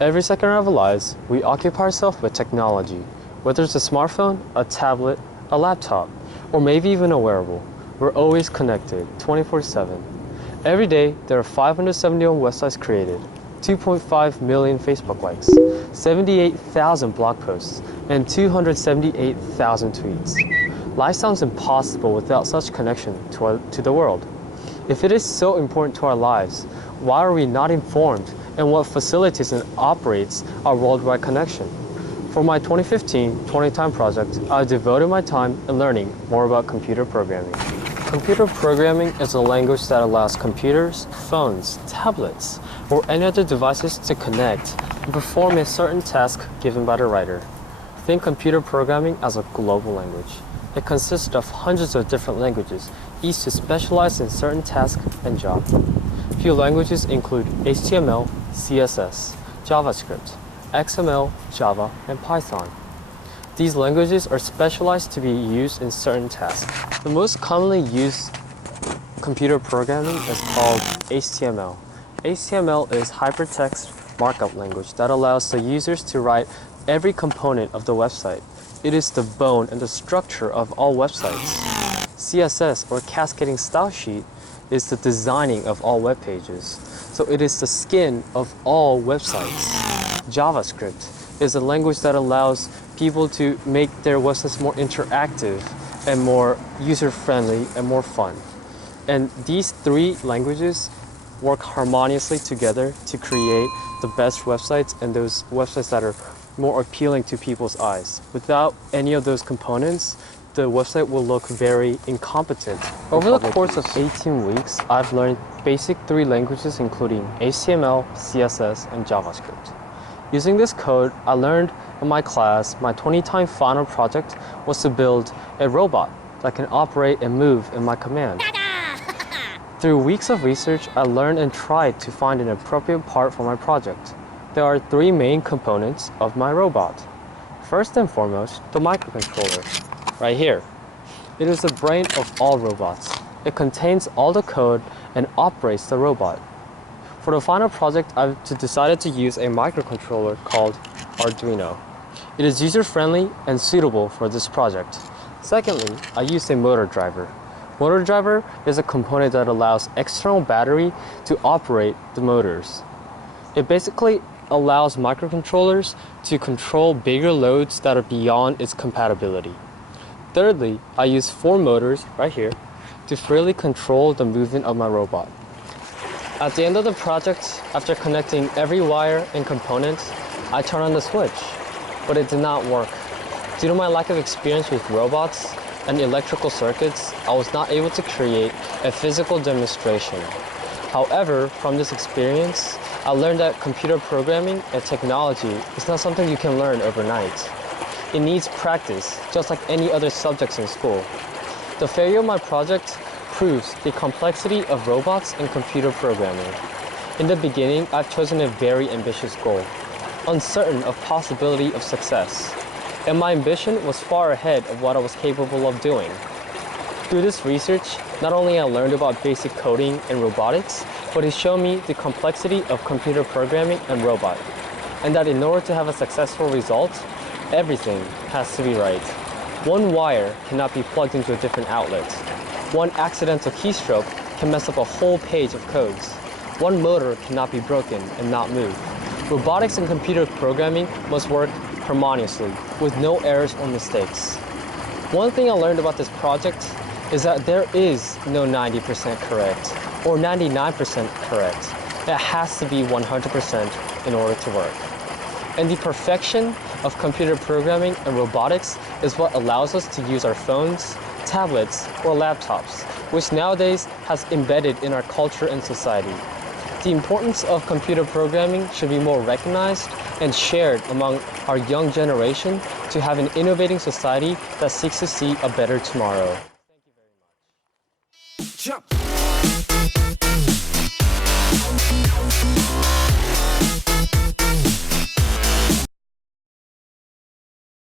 Every second of our lives, we occupy ourselves with technology. Whether it's a smartphone, a tablet, a laptop, or maybe even a wearable, we're always connected 24/7. Every day, there are 571 websites created, 2.5 million Facebook likes, 78,000 blog posts, and 278,000 tweets. Life sounds impossible without such connection to the world. If it is so important to our lives, why are we not informed and what facilitates and operates our worldwide connection? For my 2015 20Time project, I devoted my time in learning more about computer programming. Computer programming is a language that allows computers, phones, tablets, or any other devices to connect and perform a certain task given by the writer. Think computer programming as a global language. It consists of hundreds of different languages, each to specialize in certain tasks and jobs. Few languages include HTML, CSS, JavaScript, XML, Java, and Python. These languages are specialized to be used in certain tasks. The most commonly used computer programming is called HTML. HTML is hypertext markup language that allows the users to write every component of the website. It is the bone and the structure of all websites. CSS, or Cascading Style Sheet, is the designing of all web pages. So it is the skin of all websites. JavaScript is a language that allows people to make their websites more interactive and more user-friendly and more fun. And these three languages work harmoniously together to create the best websites and those websites that are more appealing to people's eyes. Without any of those components, the website will look very incompetent. Over the course of 18 weeks, I've learned basic three languages including HTML, CSS, and JavaScript. Using this code, I learned in my class, my 20Time final project was to build a robot that can operate and move in my command. Through weeks of research, I learned and tried to find an appropriate part for my project. There are three main components of my robot. First and foremost, the microcontroller. Right here. It is the brain of all robots. It contains all the code and operates the robot. For the final project, I've decided to use a microcontroller called Arduino. It is user-friendly and suitable for this project. Secondly, I used a motor driver. Motor driver is a component that allows external battery to operate the motors. It basically allows microcontrollers to control bigger loads that are beyond its compatibility. Thirdly, I use 4 motors, right here, to freely control the movement of my robot. At the end of the project, after connecting every wire and component, I turned on the switch, but it did not work. Due to my lack of experience with robots and electrical circuits, I was not able to create a physical demonstration. However, from this experience, I learned that computer programming and technology is not something you can learn overnight. It needs practice, just like any other subjects in school. The failure of my project proves the complexity of robots and computer programming. In the beginning, I've chosen a very ambitious goal, uncertain of possibility of success. And my ambition was far ahead of what I was capable of doing. Through this research, not only I learned about basic coding and robotics, but it showed me the complexity of computer programming and robot. And that in order to have a successful result, everything has to be right. One wire cannot be plugged into a different outlet. One accidental keystroke can mess up a whole page of codes. One motor cannot be broken and not move. Robotics and computer programming must work harmoniously with no errors or mistakes. One thing I learned about this project is that there is no 90% correct or 99% correct. It has to be 100% in order to work. And the perfection of computer programming and robotics is what allows us to use our phones, tablets, or laptops, which nowadays has embedded in our culture and society. The importance of computer programming should be more recognized and shared among our young generation to have an innovating society that seeks to see a better tomorrow. Thank you very much. Jump.